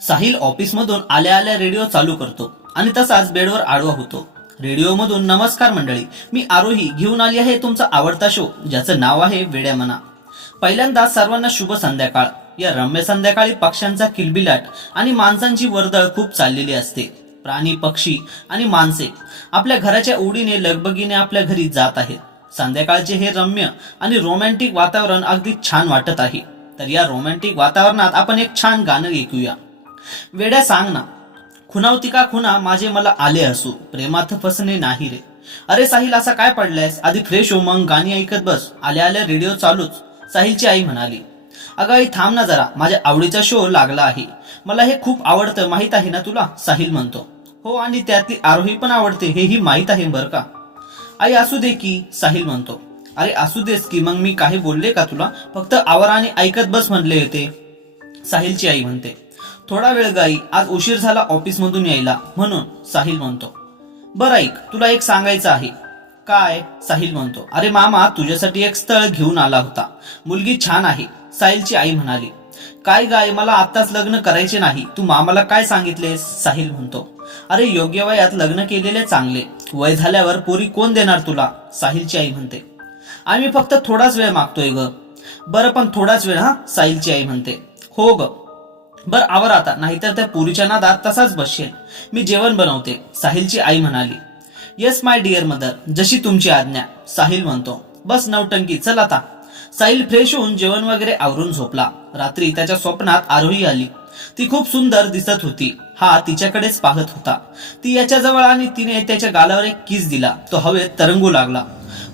साहिल ऑफिसमधून आल्या आल्या रेडिओ चालू करतो आणि तसाच बेडवर आडवा होतो. रेडिओमधून नमस्कार मंडळी, मी आरोही घेऊन आली आहे तुमचा आवडता शो ज्याचं नाव आहे वेड्या मना. पहिल्यांदा सर्वांना शुभ संध्याकाळ. या रम्य संध्याकाळी पक्ष्यांचा किलबिलाट आणि माणसांची वर्दळ खूप चाललेली असते. प्राणी, पक्षी आणि माणसे आपल्या घराच्या ओढीने लगबगीने आपल्या घरी जात आहेत. संध्याकाळचे हे रम्य आणि रोमॅन्टिक वातावरण अगदी छान वाटत आहे. तर या रोमॅन्टिक वातावरणात आपण एक छान गाणं ऐकूया. वेड्या सांग ना, खुणावती का खुणा माझे मला आले हसू, प्रेमात फसणे नाही रे. अरे साहिल, असा काय पडलायस? आधी फ्रेश हो, मग गाणी ऐकत बस. आल्या आल्या रेडिओ चालूच, साहिलची आई म्हणाली. अगं आई, थांब ना जरा, माझ्या आवडीचा शो लागला आहे. मला हे खूप आवडतं, माहित आहे ना तुला, साहिल म्हणतो. हो, आणि त्यातली आरोही पण आवडते, हेही माहित आहे बरं का. आई असू दे की, साहिल म्हणतो. अरे असू देस की, मग मी काही बोलले का तुला? फक्त आवर आणि ऐकत बस म्हणले होते, साहिलची आई म्हणते. थोडा वेळ गाई, आज उशीर झाला ऑफिस मधून यायला म्हणून, साहिल म्हणतो. बरं ऐक, तुला एक सांगायचं आहे. काय? साहिल म्हणतो. अरे मामा तुझ्यासाठी एक स्थळ घेऊन आला होता, मुलगी छान आहे, साहिलची आई म्हणाली. काय गाय, मला आताच लग्न करायचे नाही, तू मामाला काय सांगितलेस? साहिल म्हणतो. अरे योग्य वयात लग्न केलेले चांगले, वय झाल्यावर पोरी कोण देणार तुला? साहिलची आई म्हणते. आम्ही फक्त थोडाच वेळ मागतोय ग. बरं पण थोडाच वेळ हा, साहिलची आई म्हणते. हो ग, बर आवर आता, नाहीतर त्या पुरीच्या नादात तसाच बसशील. मी जेवण बनवते, साहिलची आई म्हणाली. येस माय डिअर मदर, जशी तुमची आज्ञा, साहिल म्हणतो. बस नवटंकी, चल आता. साहिल फ्रेश होऊन जेवण वगैरे आवरून झोपला. रात्री त्याच्या स्वप्नात आरोही आली. ती खूप सुंदर दिसत होती. हा तिच्याकडेच पाहत होता. ती याच्या जवळ आणि तिने त्याच्या गालावर एक किस दिला. तो हवेत तरंगू लागला.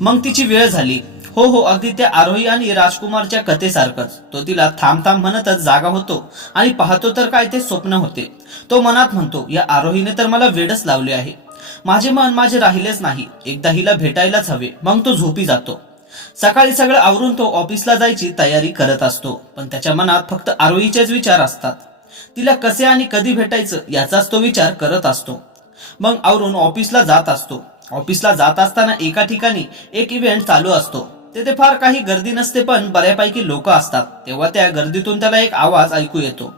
मग तिची वेळ झाली. हो हो, अगदी त्या आरोही आणि राजकुमारच्या कथेसारखंच. तो तिला थांब थांब म्हणतच जागा होतो आणि पाहतो तर काय ते स्वप्न होते. तो मनात म्हणतो, या आरोहीने तर मला वेडच लावले आहे. माझे मन माझे राहिलेच नाही, एकदा हिला भेटायलाच हवे. मग तो झोपी जातो. सकाळी सगळं आवरून तो ऑफिसला जायची तयारी करत असतो, पण त्याच्या मनात फक्त आरोहीचेच विचार असतात. तिला कसे आणि कधी भेटायचं याचाच तो विचार करत असतो. मग आवरून ऑफिसला जात असतो. ऑफिसला जात असताना एका ठिकाणी एक इव्हेंट चालू असतो. तेथे फार काही गर्दी नसते, पण बऱ्यापैकी लोक असतात. तेव्हा त्या गर्दीतून त्याला एक आवाज ऐकू येतो.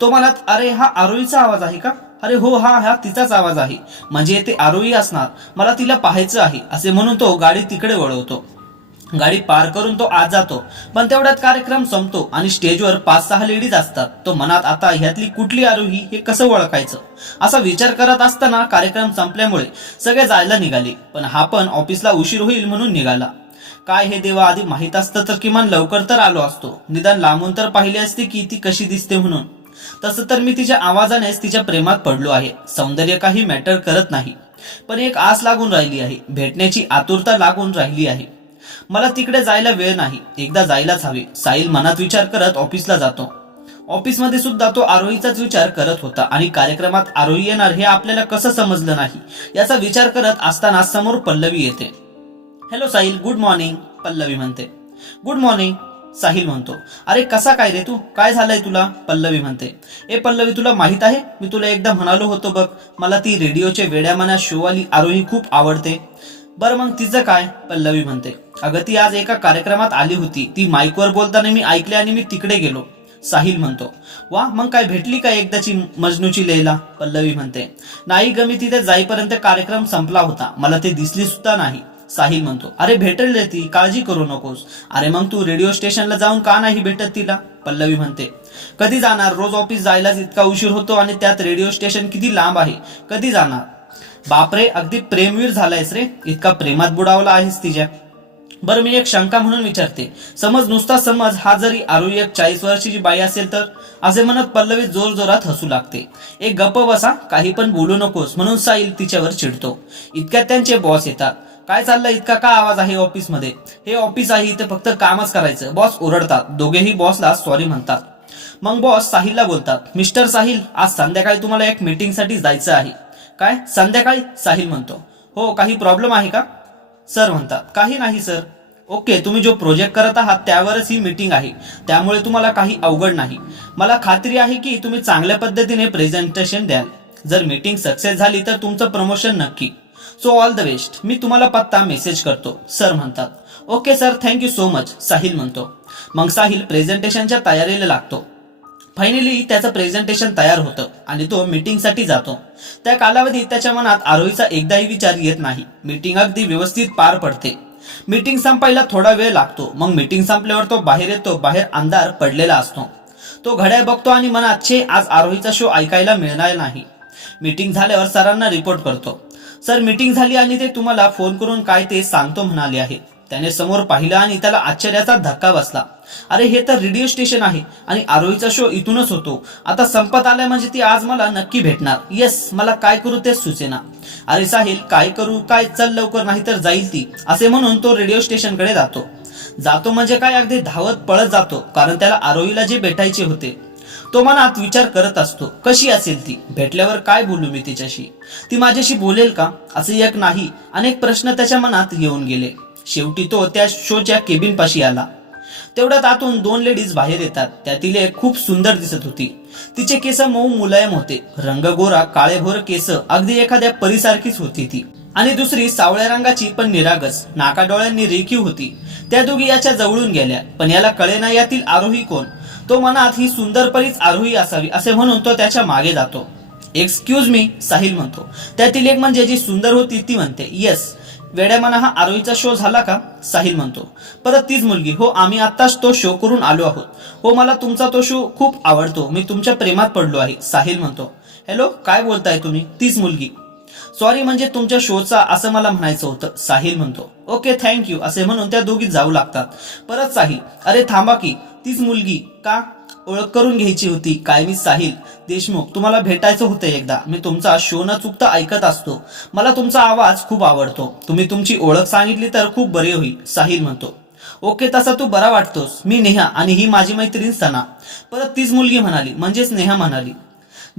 तो मनात, अरे हा आरोहीचा आवाज आहे का? अरे हो, हा तिचाच आवाज आहे, म्हणजे ते आरोही असणार, मला तिला पाहायचं आहे, असे म्हणून तो गाडी तिकडे वळवतो. गाडी पार करून तो आत जातो, पण तेवढ्यात कार्यक्रम संपतो आणि स्टेजवर 5-6 लेडीज असतात. तो मनात, आता ह्यातली कुठली आरोही, हे कसं ओळखायचं, असा विचार करत असताना कार्यक्रम संपल्यामुळे सगळे जायला निघाले, पण हा पण ऑफिसला उशीर होईल म्हणून निघाला. काय हे देवा, आधी माहित असतं तर किमान लवकर तर आलो असतो, निदान लांबून तर पाहिली असते की ती कशी दिसते म्हणून. तसं तर मी तिच्या आवाजानेच तिच्या प्रेमात पडलो आहे. सौंदर्य काही मॅटर करत नाही, पण एक आस लागून राहिली आहे, भेटण्याची आतुरता लागून राहिली आहे. मला तिकडे जायला वेळ नाही, एकदा जायलाच हवे, साहिल मनात विचार करत ऑफिसला जातो. ऑफिसमध्ये सुद्धा तो आरोहीचाच विचार करत होता आणि कार्यक्रमात आरोही येणार हे आपल्याला कसं समजलं नाही याचा विचार करत असताना समोर पल्लवी येते. Hello Sahil, good morning, Pallavi म्हणते. गुड मॉर्निंग, साहिल म्हणतो. अरे कसा काय रे तू, काय झालंय तुला? पल्लवी म्हणते. ए पल्लवी, तुला माहित आहे, मी तुला एकदा म्हणालो होतो बघ, मला ती रेडिओचे वेड्यामना शोवाली आरोही खूप आवडते. बरं मग तिचं काय? पल्लवी म्हणते. अगं ती आज एका कार्यक्रमात आली होती, ती माईकवर बोलताना मी ऐकले आणि मी तिकडे गेलो, साहिल म्हणतो. वा, मग काय भेटली का एकदाची मजनूची लैला? पल्लवी म्हणते. नाही ग, मी तिथे जाईपर्यंत कार्यक्रम संपला होता, मला ते दिसली सुद्धा नाही, साहिल म्हणतो. अरे भेटेल रे ती, काळजी करू नकोस. अरे मग तू रेडिओ स्टेशनला जाऊन का नाही भेटत तिला? पल्लवी म्हणते. कधी जाणार, रोज ऑफिस जायलाच इतका उशीर होतो आणि त्यात रेडिओ स्टेशन किती लांब आहे, कधी जाणार? बापरे, अगदी प्रेमवीर झालायस रे, इतका प्रेमात बुडावला आहेस तिच्या. बरं मी एक शंका म्हणून विचारते, समज नुसता समज हा जरी आरोही एक 40 वर्षाची बाई असेल तर? असे म्हणत पल्लवी जोर जोरात हसू लागते. एक गप्प बसा, काही पण बोलू नकोस, म्हणून साहिल तिच्यावर चिडतो. इतक्यात त्यांचे बॉस येतात. काय चाललं, इतका का आवाज आहे ऑफिसमध्ये? हे ऑफिस आहे, इथे फक्त कामच करायचं. बॉस ओरडतात. दोघेही बॉसला सॉरी म्हणतात. मग बॉस साहिलला बोलतात. मिस्टर साहिल, आज संध्याकाळी तुम्हाला एक मीटिंगसाठी जायचं आहे. काय संध्याकाळी? साहिल म्हणतो. हो, काही प्रॉब्लेम आहे का? सर म्हणतात. काही नाही सर. ओके, तुम्ही जो प्रोजेक्ट करत आहात त्यावरच ही मीटिंग आहे, त्यामुळे तुम्हाला काही अवघड नाही. मला खात्री आहे की तुम्ही चांगल्या पद्धतीने प्रेझेंटेशन द्याल. जर मीटिंग सक्सेस झाली तर तुमचं प्रमोशन नक्की. So all the best. मी तुम्हाला पत्ता मेसेज करतो, सर म्हणतात. Okay sir, thank you so much, Sahil म्हणतो. मग साहिल प्रेझेंटेशनच्या तयारीला लागतो. फायनली त्याचं प्रेझेंटेशन तयार होतं आणि तो मीटिंगसाठी जातो. त्या कालावधीत त्याच्या मनात आरोहीचा एकदाही विचार येत नाही. मीटिंग अगदी व्यवस्थित पार पडते. मीटिंग संपायला थोडा वेळ लागतो. मग मीटिंग संपल्यावर तो बाहेर येतो. बाहेर अंधार पडलेला असतो. तो घड्याळ बघतो आणि मनात छे, आज आरोहीचा शो ऐकायला मिळणार नाही. मीटिंग झाल्यावर सरांना रिपोर्ट करतो. सर, मीटिंग झाली आणि ते तुम्हाला फोन करून काय ते सांगतो म्हणाले आहे. त्याने समोर पाहिलं आणि त्याला आश्चर्याचा धक्का बसला. अरे, हे तर रेडिओ स्टेशन आहे आणि आरोहीचा शो इथूनच होतो. आता संपत आलाय म्हणजे ती आज मला नक्की भेटणार. येस, मला काय करू तेच सुचेना. अरे साहिल, काय करू काय, चल लवकर नाही तर जाईल ती, असे म्हणून तो रेडिओ स्टेशनकडे जातो म्हणजे काय, अगदी धावत पळत जातो. कारण त्याला आरोहीला जे भेटायचे होते. तो मनात विचार करत असतो, कशी असेल ती, भेटल्यावर काय बोलू मी तिच्याशी, ती माझ्याशी बोलेल का, असे एक नाही अनेक प्रश्न त्याच्या मनात येऊन गेले. शेवटी तो त्या शोच्या केबिन पाशी आला. तेवढ्यात आतून 2 लेडीज बाहेर येतात. त्यातील एक खूप सुंदर दिसत होती. तिचे केस मऊ मुलायम होते. रंग गोरा, काळेभोर केस, अगदी एखाद्या परीसारखीच होती ती. आणि दुसरी सावळ्या रंगाची पण निरागस, नाकाडोळ्यांनी रेखीव होती. त्या दोघी याच्या जवळून गेल्या. पण याला कळेना यातील आरोही कोण. तो मनात ही सुंदर परीच आरोही असावी असे म्हणून तो त्याच्या मागे जातो. एक्सक्यूज मी, साहिल म्हणतो. त्यातील एक म्हणजे जी सुंदर होती ती म्हणते, येस. वेड्यामना, हा आरोहीचा शो झाला का, साहिल म्हणतो. परत तीच मुलगी, हो, आम्ही आत्ताच तो शो करून आलो आहोत. हो, मला तुमचा तो शो खूप आवडतो. मी तुमच्या प्रेमात पडलो आहे, साहिल म्हणतो. हॅलो, काय बोलताय तुम्ही, तीच मुलगी. सॉरी, म्हणजे तुमच्या शोचा असं मला म्हणायचं होतं, साहिल म्हणतो. ओके, थँक्यू, असे म्हणून त्या दोघी जाऊ लागतात. परत साहिल, अरे थांबा की, तीच मुलगी का, ओळख करून घ्यायची होती. काय, मी साहिल देशमुख, तुम्हाला भेटायचं होतं एकदा. मी तुमचा शो न चुकता ऐकत असतो. मला तुमचा आवाज खूप आवडतो. तुम्ही तुमची ओळख सांगितली तर खूप बरे होईल, साहिल म्हणतो. ओके, तसा तू बरा वाटतोस. मी नेहा आणि ही माझी मैत्रीण सना. परत तीच मुलगी म्हणाली, म्हणजेच नेहा म्हणाली,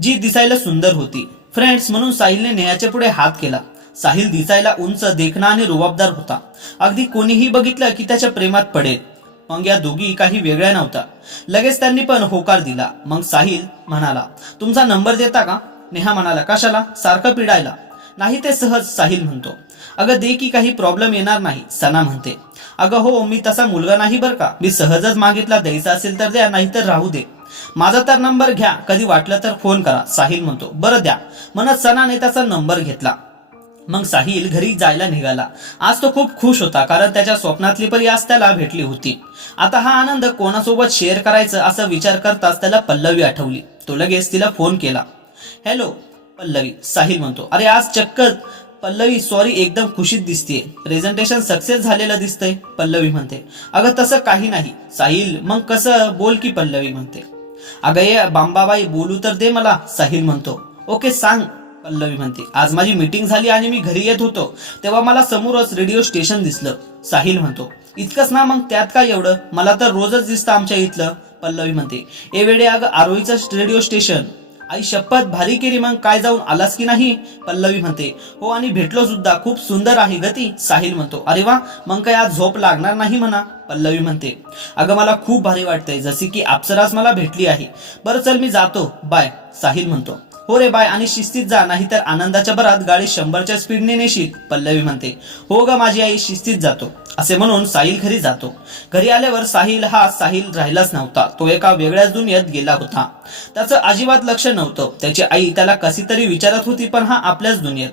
जी दिसायला सुंदर होती. फ्रेंड्स म्हणून साहिलने नेहाच्या पुढे हात केला. साहिल दिसायला उंच, देखणा आणि रुबाबदार होता. अगदी कोणीही बघितलं की त्याच्या प्रेमात पडेल. मग या दोघी काही वेगळ्या नव्हता. लगेच त्यांनी पण होकार दिला. मग साहिल म्हणाला, तुमचा नंबर देता का. नेहा म्हणाला, कशाला, सारखं पिडायला. नाही ते सहज, साहिल म्हणतो. अगं दे की, काही प्रॉब्लेम येणार नाही, सना म्हणते. अगं हो, मी तसा मुलगा नाही बरं का. मी सहजच मागितला, द्यायचा असेल तर द्या, नाही तर राहू दे. माझा तर नंबर घ्या, कधी वाटलं तर फोन करा, साहिल म्हणतो. बरं द्या, म्हणत सनाने त्याचा नंबर घेतला. मग साहिल घरी जायला निघाला. आज तो खूप खुश होता, कारण त्याच्या स्वप्नातली परी आज त्याला भेटली होती. आता हा आनंद कोणासोबत शेअर करायचा असा विचार करताच त्याला पल्लवी आठवली. तो लगेच तिला फोन केला. हॅलो पल्लवी, साहिल म्हणतो. अरे आज चक्क पल्लवी, सॉरी, एकदम खुशीत दिसतेय. प्रेझेंटेशन सक्सेस झालेलं दिसतंय, पल्लवी म्हणते. अगं तसं काही नाही, साहिल. मग कसं, बोल की, पल्लवी म्हणते. अगं ये बांबाबाई, बोलू तर दे मला, साहिल म्हणतो. ओके सांग, पल्लवी म्हणते. आज माझी मीटिंग झाली आणि मी घरी येत होतो तेव्हा मला समोरच रेडिओ स्टेशन दिसलं, साहिल म्हणतो. इतकंच ना, मग त्यात काय एवढं, मला तर रोजच दिसतं आमच्या इथलं, पल्लवी म्हणते. ए वेडे, अगं आरोहीचं रेडिओ स्टेशन. आई शपथ, भारी केली. मग काय जाऊन आलास की नाही, पल्लवी म्हणते. हो, आणि भेटलो सुद्धा, खूप सुंदर आहे गती, साहिल म्हणतो. अरे वा, मग काय आज झोप लागणार नाही म्हणा, पल्लवी म्हणते. अगं मला खूप भारी वाटतंय, जशी की अप्सराच मला भेटली आहे. बरं चल, मी जातो, बाय, साहिल म्हणतो. हो रे, बाय, आणि शिस्तीत जा, नाही तर आनंदाच्या भरात गाडी 100च्या स्पीडने नेशील, पल्लवी म्हणते. हो ग माझी आई, शिस्तीत जातो, असे म्हणून साहिल घरी जातो. घरी आल्यावर साहिल राहिलाच नव्हता. तो एका वेगळ्याच दुनियेत गेला होता. त्याचं अजिबात लक्ष नव्हतं. त्याची आई त्याला कशी तरी विचारत होती, पण हा आपल्याच दुनियेत.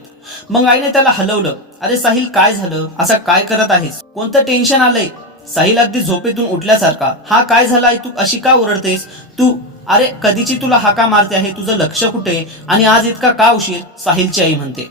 मग आईने त्याला हलवलं. अरे साहिल, काय झालं, असं काय करत आहेस, कोणतं टेन्शन आलंय. साहिल अगदी झोपेतून उठल्यासारखा. हा काय झाला आई, तू अशी का ओरडतेस, तू, अरे कधीची तुला हाका मारते आहे, तुझं लक्ष कुठे, आणि आज इतका का उशीर, साहिलची आई म्हणते.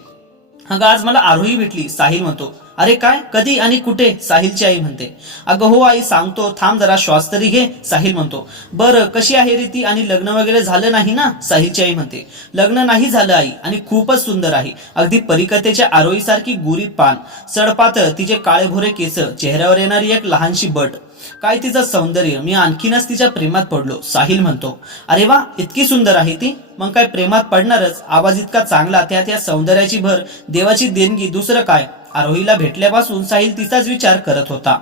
अगं आज मला आरोही भेटली, साहिल म्हणतो. अरे काय, कधी आणि कुठे, साहिलची आई म्हणते. अगं हो आई, सांगतो, थांब जरा, श्वास तरी घे, साहिल म्हणतो. बरं, कशी आहे रे ती, आणि लग्न वगैरे झालं नाही ना, साहिलची आई म्हणते. लग्न नाही झालं आई, आणि खूपच सुंदर आहे, अगदी परिकथेच्या आरोहीसारखी गोरी पान, सडपातळ तिचे काळे भोरे केस, चेहऱ्यावर येणारी एक लहानशी बट, काय तिचं सौंदर्य, मी आणखीनच तिच्या प्रेमात पडलो, साहिल म्हणतो. अरे वा, इतकी सुंदर आहे ती, मग काय प्रेमात पडणारच, आवाज इतका चांगला, त्यात या सौंदर्याची भर, देवाची देणगी, दुसरं काय. आरोहीला भेटल्यापासून साहिल तिचाच विचार करत होता.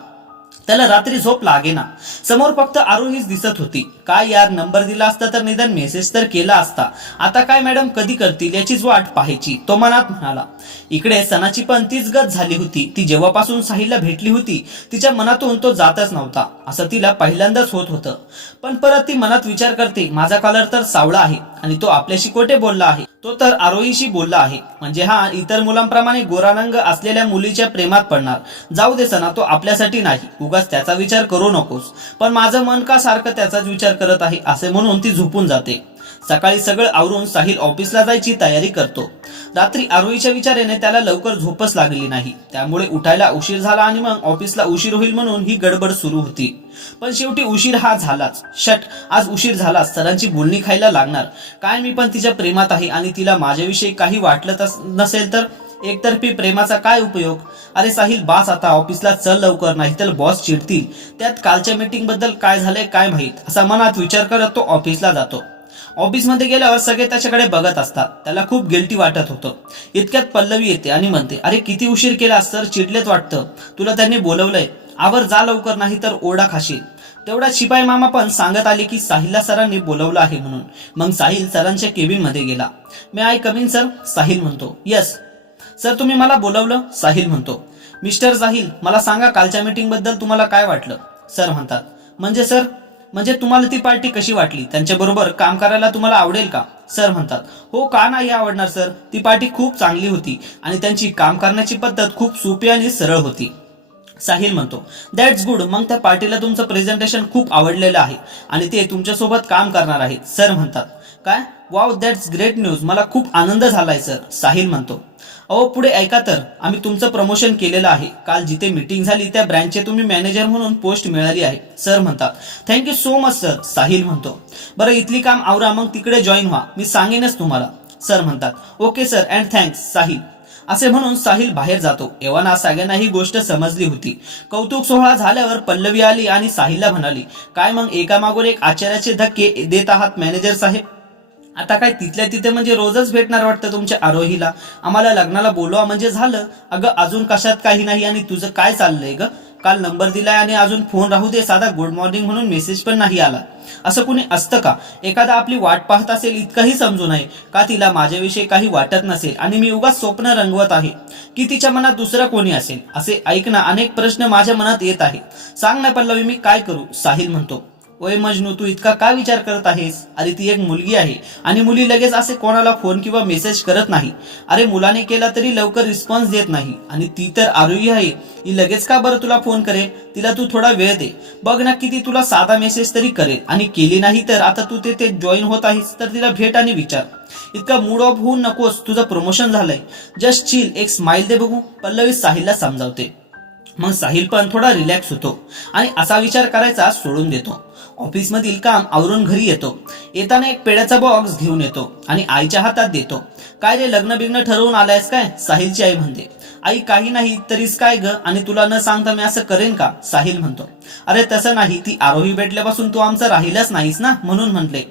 त्याला रात्री झोप लागेना. समोर फक्त आरोहीच दिसत होती. काय यार, नंबर दिला असता तर निदान मेसेज तर केला असता. आता काय मॅडम कधी करतील याचीच वाट पाहायची, तो मनात म्हणाला. इकडे सनाची पण तीच गत झाली होती. ती जेव्हापासून साहिलला भेटली होती तिच्या मनातून तो जातच नव्हता, असं तिला पहिल्यांदाच होत होतं. पण परत ती मनात विचार करते, माझा कॉलर तर सावळा आहे आणि तो आपल्याशी कोठे बोलला आहे, तो तर आरोहीशी बोलला आहे. म्हणजे हा इतर मुलांप्रमाणे गोरारंग असलेल्या मुलीच्या प्रेमात पडणार. जाऊ दे सना, तो आपल्यासाठी नाही, उगाच त्याचा विचार करू नकोस. पण माझं मन का सारखं त्याचाच विचार करत आहे असे म्हणून ती झोपून जाते. सकाळी सगळं आवरून साहिल ऑफिसला जायची तयारी करतो. रात्री आरोहीच्या विचाराने त्याला लवकर झोपच लागली नाही, त्यामुळे उठायला उशीर झाला आणि मग ऑफिसला उशीर होईल म्हणून ही गडबड सुरू होती. पण शेवटी उशीर हा झालाच. आज उशीर झाला, सरांची बोलणी खायला लागणार. काय मी पण तिच्या प्रेमात आहे आणि तिला माझ्याविषयी काही वाटलं नसेल तर एकतर्फी प्रेमाचा काय उपयोग. अरे साहिल, बास आता, ऑफिसला चल लवकर, नाही तर बॉस चिडतील. त्यात कालच्या मीटिंग बद्दल काय झालंय काय माहित, असा मनात विचार करत तो ऑफिसला जातो. ऑफिसमध्ये गेल्यावर सगळे त्याच्याकडे बघत असतात. त्याला खूप गिल्टी वाटत होतं. इतक्यात पल्लवी येते आणि म्हणते, अरे किती उशीर केला, सर चिडलेत वाटतं, तुला त्यांनी बोलवलंय, आवर जा लवकर, नाही तर ओरडा खाशील. तेवढा शिपाई मामा पण सांगत आले की साहिलला सरांनी बोलवलं आहे म्हणून. मग साहिल सरांच्या केबिन मध्ये गेला. May I come in sir, Sahil म्हणतो. यस सर, तुम्ही मला बोलवलं, साहिल म्हणतो. मिस्टर साहिल, मला सांगा कालच्या मीटिंग बद्दल तुम्हाला काय वाटलं. सर म्हणतात, म्हणजे सर, म्हणजे तुम्हाला ती पार्टी कशी वाटली, त्यांच्याबरोबर काम करायला तुम्हाला आवडेल का. सर म्हणतात, हो का नाही आवडणार सर, ती पार्टी खूप चांगली होती आणि त्यांची काम करण्याची पद्धत खूप सोपी आणि सरळ होती. साहिल म्हणतो, दॅट्स गुड, मग त्या पार्टीला तुमचं प्रेझेंटेशन खूप आवडलेलं आहे आणि ते तुमच्यासोबत काम करणार आहेत. सर म्हणतात, काय, वाव, दॅट्स ग्रेट न्यूज, मला खूप आनंद झालाय सर. साहिल म्हणतो, अहो पुढे ऐका तर, आम्ही तुमचं प्रमोशन केलेलं आहे. काल जिथे मीटिंग झाली त्या ब्रँचचे तुम्ही मॅनेजर म्हणून पोस्ट मिळाली आहे. सर म्हणतात, thank you so much sir. Sahil म्हणतो, बरं इथली काम आवरा, मग तिकडे जॉईन व्हा, मी सांगेनच तुम्हाला. सर म्हणतात, okay sir and thanks Sahil. असे म्हणून साहिल बाहेर जातो. एव्हाना सगळ्यांना ही गोष्ट समजली होती. कौतुक सोहळा झाल्यावर पल्लवी आली आणि साहिलला म्हणाली, काय मग एकामागून एक आश्चर्याचे धक्के देत आहात मॅनेजर साहेब. आता काय तिथल्या तिथे म्हणजे रोजच भेटणार वाटतं तुमच्या आरोहीला. आम्हाला लग्नाला बोलवा म्हणजे झालं. अगं अजून कशात काही नाही आणि तुझं काय चाललंय ग. काल नंबर दिलाय आणि अजून फोन राहू दे, साधा गुड मॉर्निंग म्हणून मेसेज पण नाही आला. असं कुणी असतं का. एखादा आपली वाट पाहत असेल इतकंही समजू नये का तिला माझ्याविषयी काही वाटत नसेल आणि मी उगाच स्वप्न रंगवत आहे की तिच्या मनात दुसरं कोणी असेल. असे ऐक ना, अनेक प्रश्न माझ्या मनात येत आहे. सांग ना पल्लवी, मी काय करू. साहिल म्हणतो, ओय मजनू, तू इतका काय विचार करत आहेस. अरे ती एक मुलगी आहे आणि मुली लगेच असे कोणाला फोन किंवा मेसेज करत नाही. अरे मुलाने केला तरी लवकर रिस्पॉन्स देत नाही आणि ती तर आरोही आहे, ही लगेच का बरं तुला फोन करेल. तिला तू थोडा वेळ दे, बघ नक्की ती तुला साधा मेसेज तरी करेल. आणि केली नाही तर आता तू ते जॉईन होत आहेस तर तिला भेट आणि विचार. इतका मूड ऑफ होऊ नकोस, तुझं प्रमोशन झालंय, जस्ट चिल, एक स्माइल दे बघू, पल्लवी साहिलला समजावते. मग साहिल पण थोडा रिलॅक्स होतो आणि असा विचार करायचा सोडून देतो. ऑफिसमधील काम आवरून घरी येतो. येताना एक पेड्याचा बॉक्स घेऊन येतो आणि आईच्या हातात देतो. काय रे, लग्न बिग्न ठरवून आलायस काय. साहिलची आई म्हणते, आई काही नाही, तरीच काय ग, आणि तुला न सांगता मी असं करेन का. साहिल म्हणतो, अरे तसं नाही, ती आरोही भेटल्यापासून तू आमचं राहिलंच नाहीस ना, म्हणून म्हटले.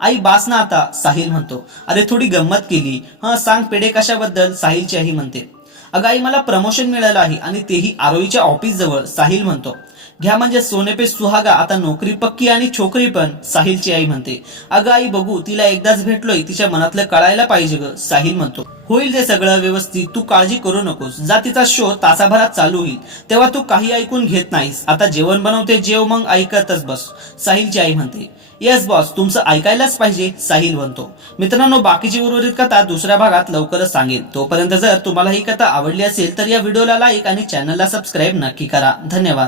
आई बास ना आता. साहिल म्हणतो, अरे थोडी गंमत केली. हा सांग पेढे कशाबद्दल. साहिलची आई म्हणते, अगं आई मला प्रमोशन मिळालं आहे आणि तेही आरोहीच्या ऑफिस जवळ. साहिल म्हणतो, घ्या म्हणजे सोने पे सुहागा, आता नोकरी पक्की आणि छोकरी पण. साहिलची आई म्हणते, अगं आई बघू, तिला एकदाच भेटलोय, तिच्या मनातलं कळायला पाहिजे ग. साहिल म्हणतो, होईल ते सगळं व्यवस्थित, तू काळजी करू नकोस. जा, तिचा शो तासाभरात चालू होईल, तेव्हा तू काही ऐकून घेत नाहीस. आता जेवण बनवते, जेव, मग ऐकतच बस. साहिलची आई म्हणते, येस बॉस, तुमचं ऐकायलाच पाहिजे. साहिल म्हणतो, मित्रांनो बाकीची उर्वरित कथा दुसऱ्या भागात लवकरच सांगेल. तोपर्यंत जर तुम्हाला ही कथा आवडली असेल तर या व्हिडिओला लाईक आणि चॅनलला सबस्क्राईब नक्की करा. धन्यवाद.